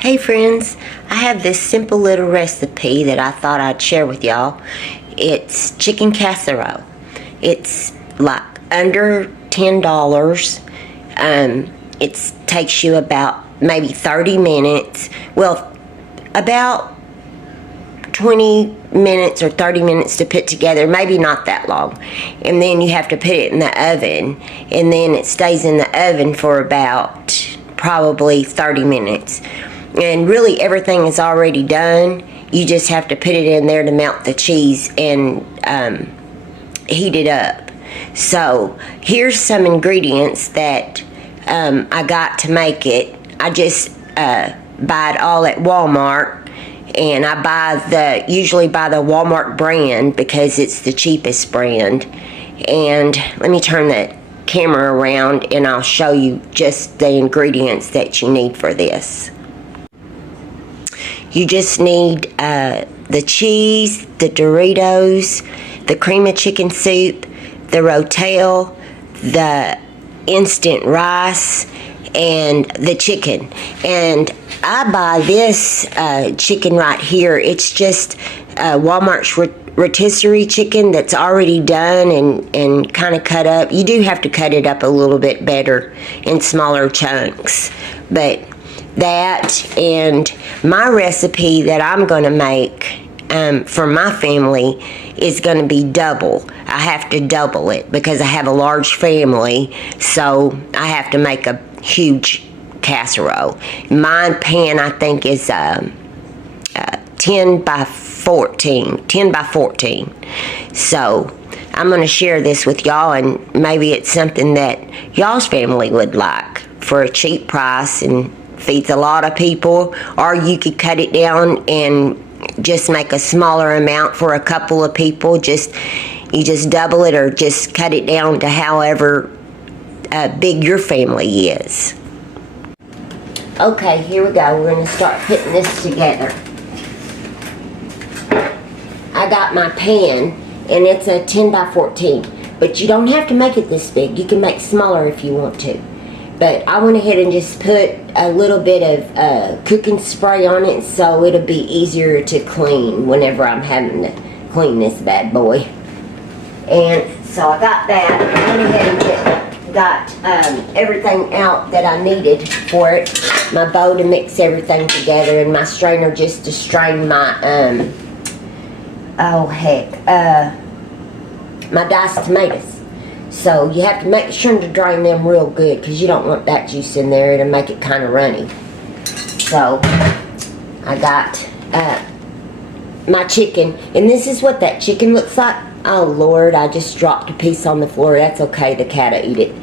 Hey friends, I have this simple little recipe that I thought I'd share with y'all. It's chicken casserole. It's like under $10. It takes you about maybe 30 minutes. Well, about 20 minutes or 30 minutes to put together, maybe not that long. And then you have to put it in the oven, and then it stays in the oven for about probably 30 minutes. And really everything is already done. You just have to put it in there to melt the cheese and heat it up. So here's some ingredients that I got to make it. I just buy it all at Walmart, and I usually buy the Walmart brand because it's the cheapest brand. And let me turn the camera around and I'll show you just the ingredients that you need for this. You just need the cheese, the Doritos, the cream of chicken soup, the Rotel, the instant rice, and the chicken. And I buy this chicken right here. It's just Walmart's rotisserie chicken that's already done and kind of cut up. You do have to cut it up a little bit better in smaller chunks, but that and my recipe that I'm going to make for my family is going to be double. I have to double it because I have a large family, so I have to make a huge casserole. My pan, I think, is 10 by 14. So I'm going to share this with y'all, and maybe it's something that y'all's family would like for a cheap price and feeds a lot of people. Or you could cut it down and just make a smaller amount for a couple of people. You just double it or just cut it down to however big your family is. Okay, here we go. We're going to start putting this together. I got my pan, and it's a 10 by 14. But you don't have to make it this big. You can make smaller if you want to. But I went ahead and just put a little bit of cooking spray on it so it'll be easier to clean whenever I'm having to clean this bad boy. And so I got that. I went ahead and got everything out that I needed for it. My bowl to mix everything together, and my strainer just to strain my, my diced tomatoes. So you have to make sure to drain them real good because you don't want that juice in there. It'll make it kind of runny. So I got my chicken, and this is what that chicken looks like. Oh Lord, I just dropped a piece on the floor. That's okay, the cat will eat it.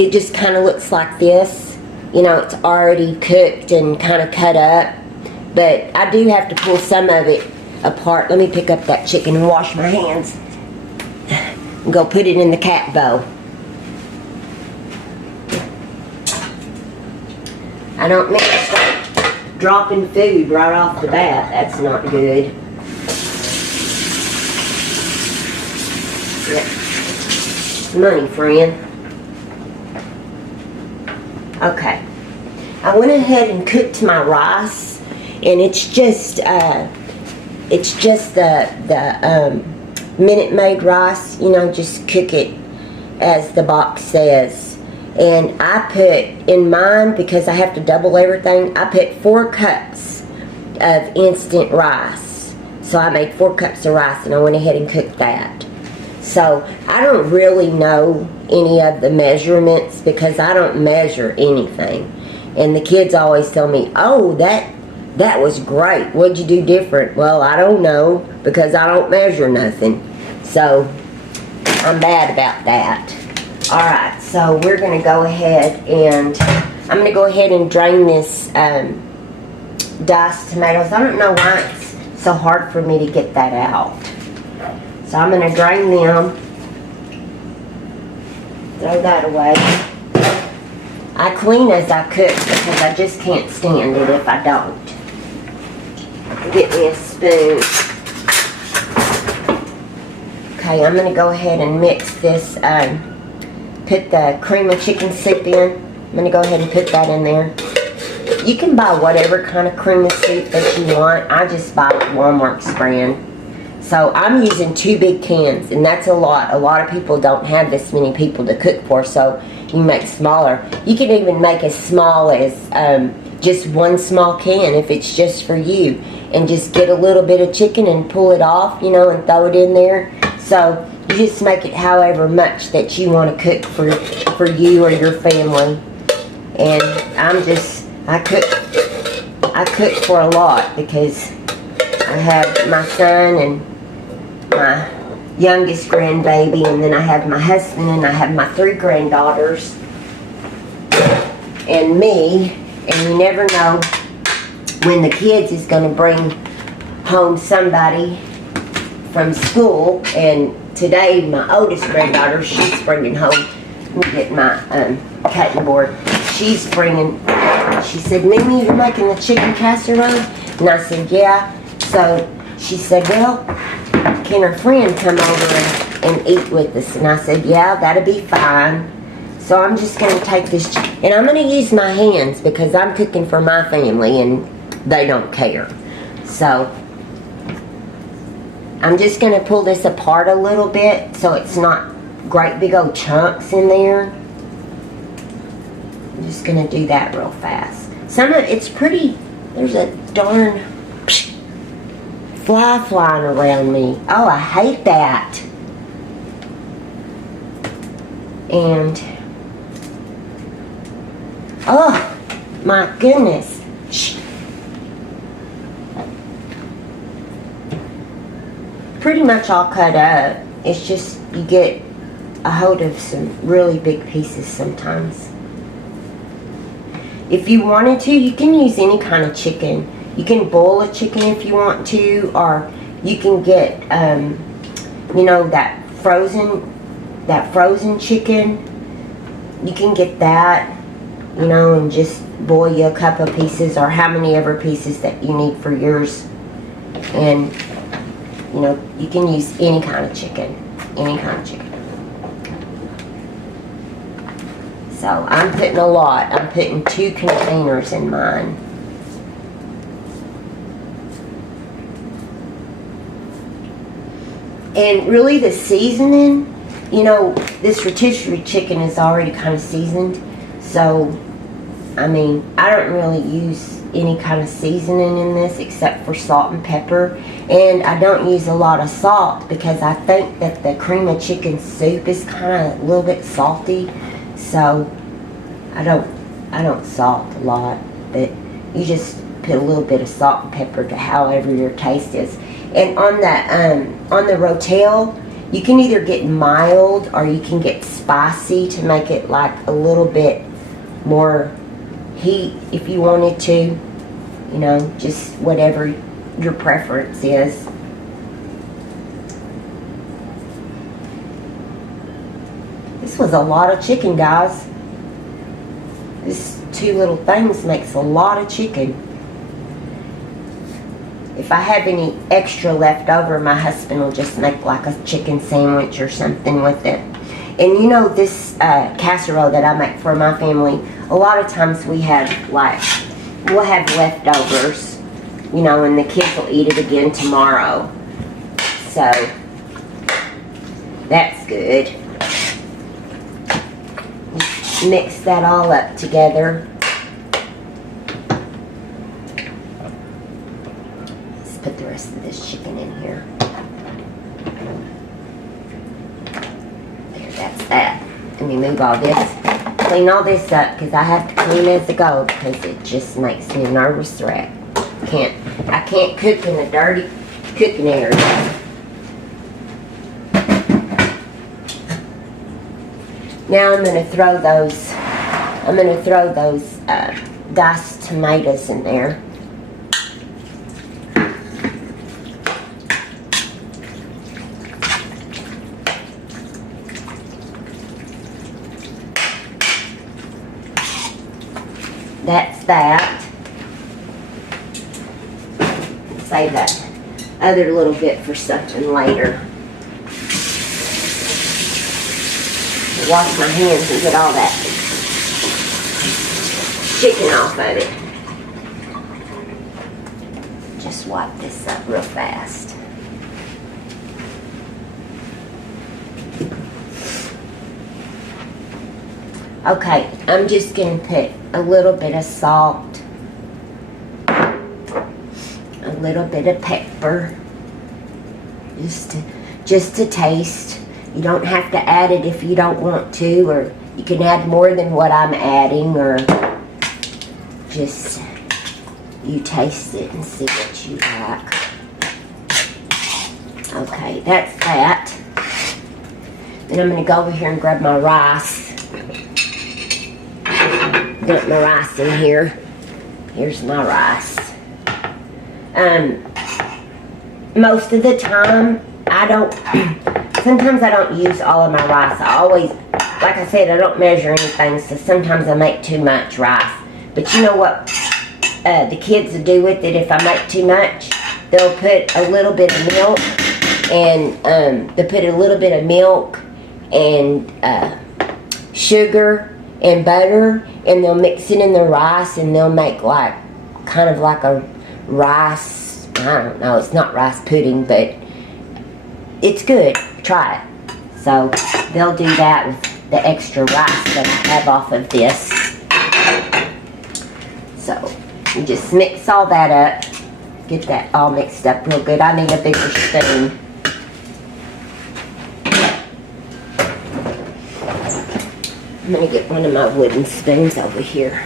It just kind of looks like this. You know, it's already cooked and kind of cut up, but I do have to pull some of it apart. Let me pick up that chicken and wash my hands and go put it in the cat bowl. I don't mean to start dropping food right off the bat. That's not good. Yep. Money, friend. Okay. I went ahead and cooked my rice, and it's just the Minute Maid rice. You know, just cook it as the box says. And I put in mine, because I have to double everything, I put 4 cups of instant rice. So I made 4 cups of rice, and I went ahead and cooked that. So I don't really know any of the measurements because I don't measure anything. And the kids always tell me, oh, that was great. What'd you do different? Well, I don't know because I don't measure nothing. So I'm bad about that. Alright, so we're going to go ahead and I'm going to go ahead and drain this diced tomatoes. I don't know why it's so hard for me to get that out. So I'm going to drain them. Throw that away. I clean as I cook because I just can't stand it if I don't. Get me a spoon. Okay, I'm going to go ahead and mix this, put the cream of chicken soup in. I'm going to go ahead and put that in there. You can buy whatever kind of cream of soup that you want. I just buy Walmart's brand. So I'm using 2 big cans, and that's a lot. A lot of people don't have this many people to cook for, so you make smaller. You can even make as small as just 1 small can if it's just for you. And just get a little bit of chicken and pull it off, you know, and throw it in there. So you just make it however much that you want to cook for you or your family. And I cook for a lot because I have my son and my youngest grandbaby, and then I have my husband, and I have my 3 granddaughters and me. And you never know when the kids is going to bring home somebody from school. And today my oldest granddaughter, she's bringing home, let me get my cutting board. She said, Mimi, you're making the chicken casserole? And I said, yeah. So she said, well, can her friend come over and eat with us? And I said, yeah, that'll be fine. So I'm just going to take this, and I'm going to use my hands because I'm cooking for my family and they don't care. So I'm just going to pull this apart a little bit so it's not great big old chunks in there. I'm just going to do that real fast. It's pretty, there's a darn fly flying around me. Oh, I hate that. And, oh, my goodness. Pretty much all cut up. It's just you get a hold of some really big pieces sometimes. If you wanted to, you can use any kind of chicken. You can boil a chicken if you want to, or you can get, you know, that frozen chicken. You can get that, you know, and just boil you a couple of pieces, or how many ever pieces that you need for yours. And, you know, you can use any kind of chicken. Any kind of chicken. So I'm putting a lot. I'm putting 2 containers in mine. And really the seasoning, you know, this rotisserie chicken is already kind of seasoned. So, I mean, I don't really use any kind of seasoning in this except for salt and pepper. And I don't use a lot of salt because I think that the cream of chicken soup is kind of a little bit salty. So I don't salt a lot, but you just put a little bit of salt and pepper to however your taste is. And on the Rotel, you can either get mild or you can get spicy to make it like a little bit more heat if you wanted to. You know, just whatever your preference is. This was a lot of chicken, guys. This 2 little things makes a lot of chicken. If I have any extra left over, my husband will just make like a chicken sandwich or something with it. And you know, this casserole that I make for my family, a lot of times we'll have leftovers, you know, and the kids will eat it again tomorrow. So that's good. Mix that all up together. Let's put the rest of this chicken in here. There, that's that. Let me move all this. Clean all this up because I have to clean as I go because it just makes me a nervous wreck. I can't cook in a dirty cooking area. Now I'm going to throw those diced tomatoes in there. That's that. Save that other little bit for something later. Wash my hands and get all that chicken off of it. Just wipe this up real fast. Okay, I'm just going to put a little bit of salt, a little bit of pepper, just to taste. You don't have to add it if you don't want to, or you can add more than what I'm adding, or just you taste it and see what you like. Okay, that's that. Then I'm going to go over here and grab my rice. Got my rice in here. Here's my rice. Most of the time, sometimes I don't use all of my rice. I always, like I said, I don't measure anything, so sometimes I make too much rice. But you know what the kids will do with it if I make too much? They'll put a little bit of milk, and sugar and butter, and they'll mix it in the rice, and they'll make kind of like a rice, I don't know, it's not rice pudding, but it's good. Try it. So they'll do that with the extra rice that I have off of this. So you just mix all that up, get that all mixed up real good. I need a bigger spoon. I'm going to get one of my wooden spoons over here.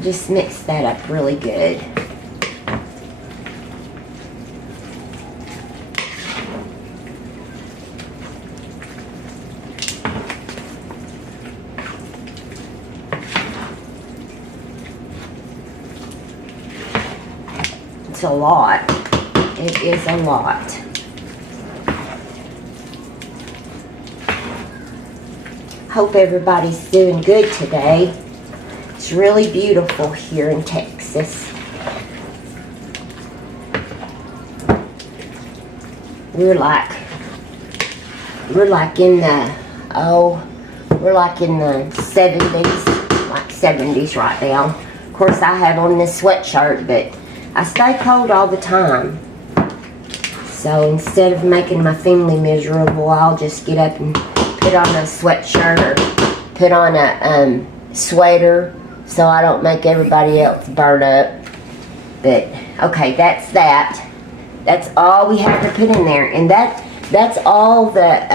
Just mix that up really good. It's a lot. It is a lot. Hope everybody's doing good today. It's really beautiful here in Texas. We're like in the 70s, like 70s right now. Of course, I have on this sweatshirt, but I stay cold all the time. So instead of making my family miserable, I'll just get up and put on a sweatshirt or put on a sweater so I don't make everybody else burn up. But okay, that's that. That's all we have to put in there, and that's all that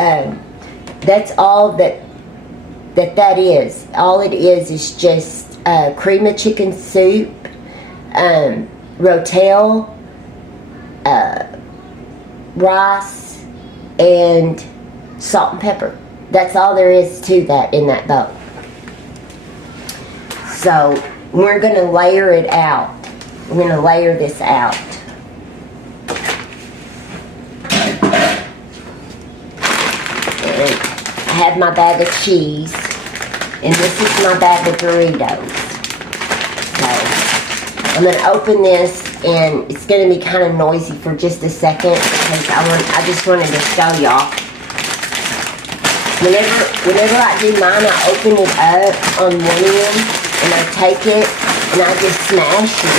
is. All it is just cream of chicken soup, Rotel, rice, and salt and pepper. That's all there is to that in that bowl. So we're going to layer it out. We're going to layer this out. And I have my bag of cheese, and this is my bag of Doritos. So I'm going to open this, and it's going to be kind of noisy for just a second because I just wanted to show y'all. Whenever I do mine, I open it up on one end, and I take it and I just smash it.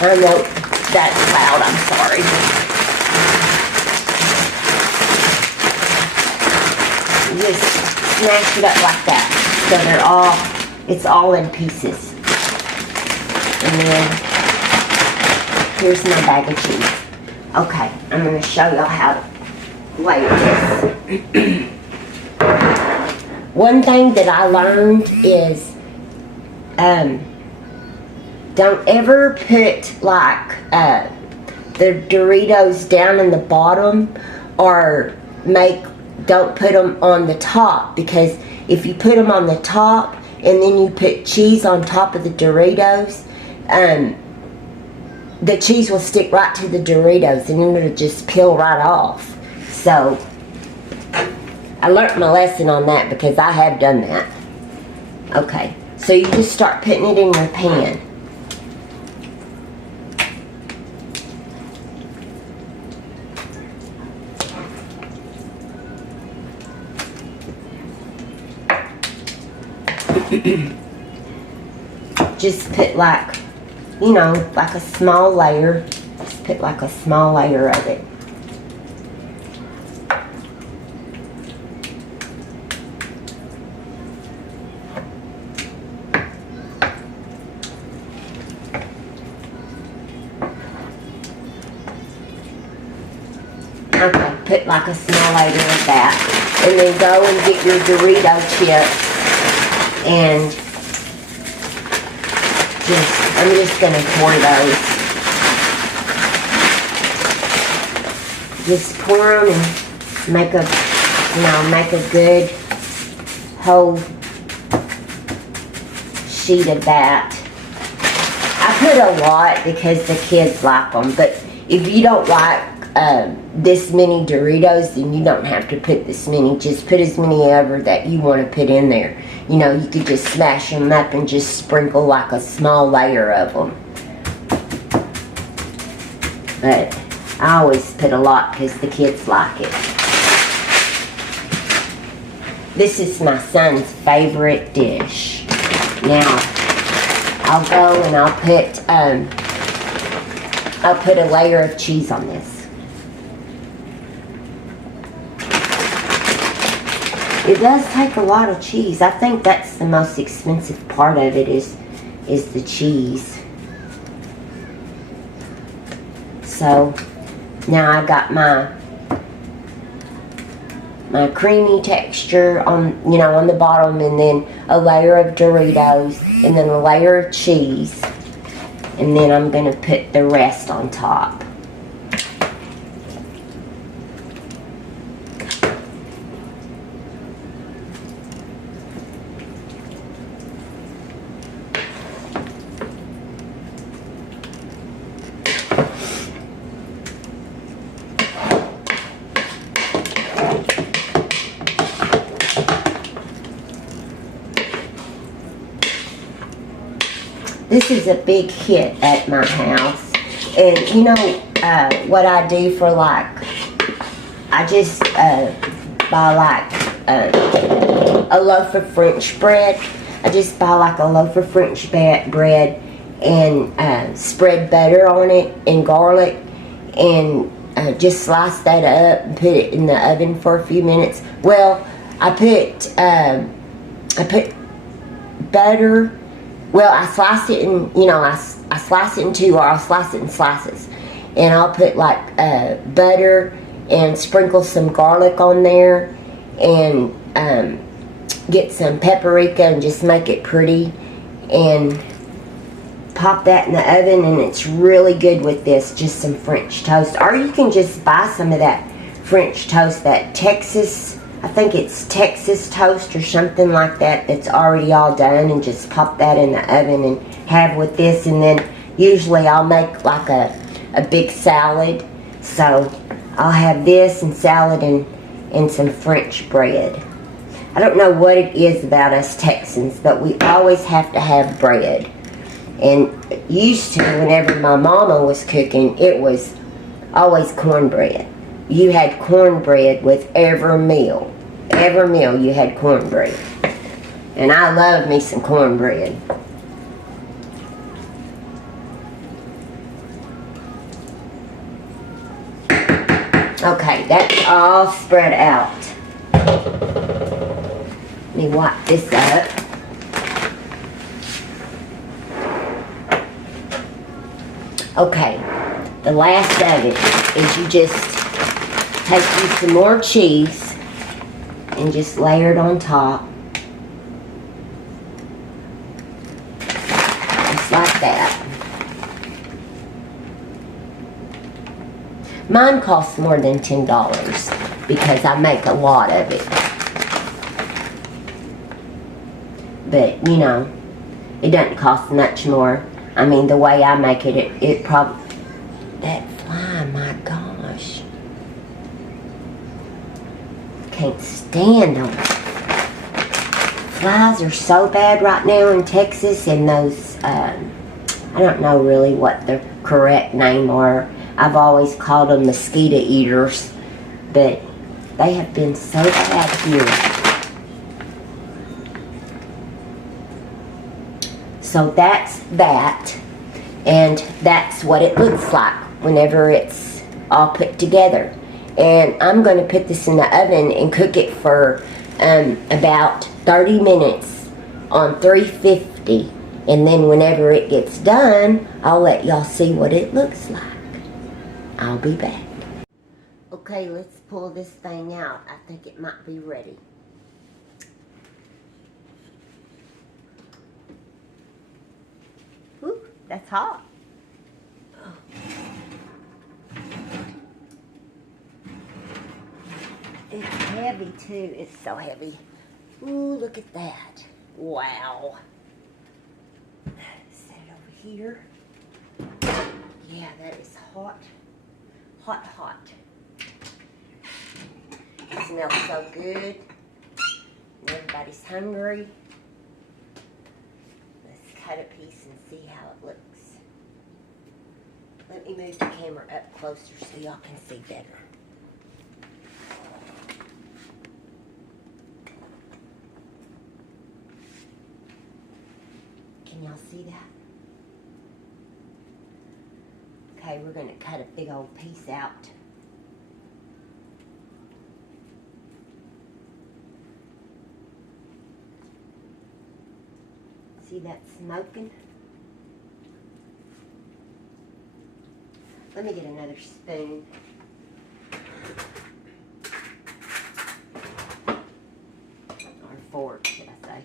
I know that's loud, I'm sorry. You just smash it up like that. So it's all in pieces. And then here's my bag of cheese. Okay, I'm going to show y'all how to layer this. One thing that I learned is don't ever put like the Doritos down in the bottom, or don't put them on the top, because if you put them on the top and then you put cheese on top of the Doritos, the cheese will stick right to the Doritos and it'll just peel right off. So I learned my lesson on that because I have done that. Okay, so you just start putting it in your pan. just put like, you know, like a small layer. Just put like a small layer of it. Okay, put like a small layer of that. And then go and get your Dorito chips. And I'm just going to pour those. Just pour them and make a, you know, make a good whole sheet of that. I put a lot because the kids like them, but if you don't like this many Doritos, then you don't have to put this many. Just put as many ever that you want to put in there. You know, you could just smash them up and just sprinkle like a small layer of them. But I always put a lot because the kids like it. This is my son's favorite dish. Now, I'll go and I'll put a layer of cheese on this. It does take a lot of cheese. I think that's the most expensive part of it is the cheese. So now I got my creamy texture on, you know, on the bottom, and then a layer of Doritos, and then a layer of cheese, and then I'm gonna put the rest on top. This is a big hit at my house, and you know what I do for like, I just buy like a loaf of French bread. I just buy like a loaf of French bread and spread butter on it and garlic, and just slice that up and put it in the oven for a few minutes. Well, I put butter. Well, I slice it in, you know, I slice it in two, or I'll slice it in slices. And I'll put like butter and sprinkle some garlic on there, and get some paprika and just make it pretty, and pop that in the oven, and it's really good with this, just some French toast. Or you can just buy some of that French toast, that Texas, I think it's Texas toast or something like that, that's already all done, and just pop that in the oven and have with this. And then usually I'll make like a big salad, so I'll have this and salad and some French bread. I don't know what it is about us Texans, but we always have to have bread. And used to, whenever my mama was cooking, it was always cornbread. You had cornbread with every meal. Every meal you had cornbread. And I love me some cornbread. Okay, that's all spread out. Let me wipe this up. Okay, the last of it is you just take you some more cheese and just layer it on top. Just like that. Mine costs more than $10 because I make a lot of it. But, you know, it doesn't cost much more. I mean, the way I make it, it probably... That fly, my gosh. Can't stand them. Flies are so bad right now in Texas, and those, I don't know really what the correct name are. I've always called them mosquito eaters, but they have been so bad here. So that's that, and that's what it looks like whenever it's all put together. And I'm going to put this in the oven and cook it for about 30 minutes on 350. And then whenever it gets done, I'll let y'all see what it looks like. I'll be back. Okay, let's pull this thing out. I think it might be ready. Ooh, that's hot. It's heavy too. It's so heavy. Ooh, look at that. Wow. Set it over here. Yeah, that is hot. Hot, hot. It smells so good. Everybody's hungry. Let's cut a piece and see how it looks. Let me move the camera up closer so y'all can see better. Can y'all see that? Okay, we're going to cut a big old piece out. See that smoking? Let me get another spoon. Or fork, should I say.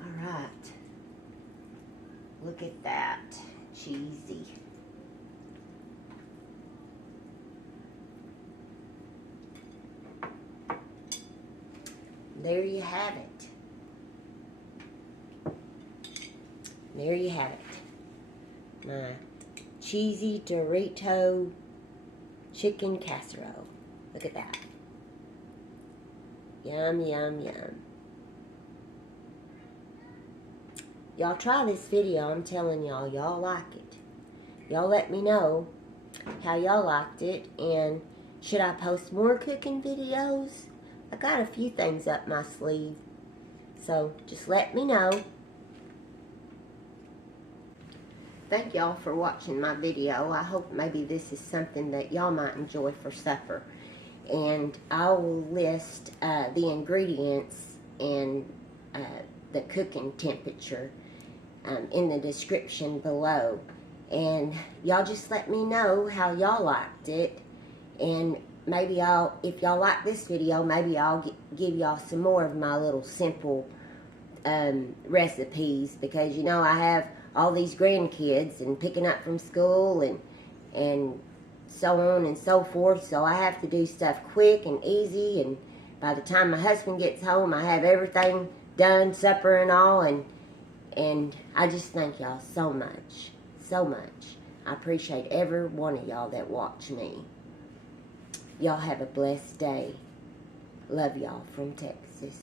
Alright. Look at that. Cheesy. There you have it. There you have it. My cheesy Dorito chicken casserole. Look at that. Yum, yum, yum. Y'all try this video. I'm telling y'all, y'all like it. Y'all let me know how y'all liked it, and should I post more cooking videos? I got a few things up my sleeve, so just let me know. Thank y'all for watching my video. I hope maybe this is something that y'all might enjoy for supper. And I will list the ingredients and the cooking temperature in the description below. And y'all just let me know how y'all liked it. And maybe if y'all like this video, maybe I'll give y'all some more of my little simple recipes. Because, you know, I have all these grandkids and picking up from school and so on and so forth. So I have to do stuff quick and easy. And by the time my husband gets home, I have everything done, supper and all. And I just thank y'all so much. So much. I appreciate every one of y'all that watch me. Y'all have a blessed day. Love y'all from Texas.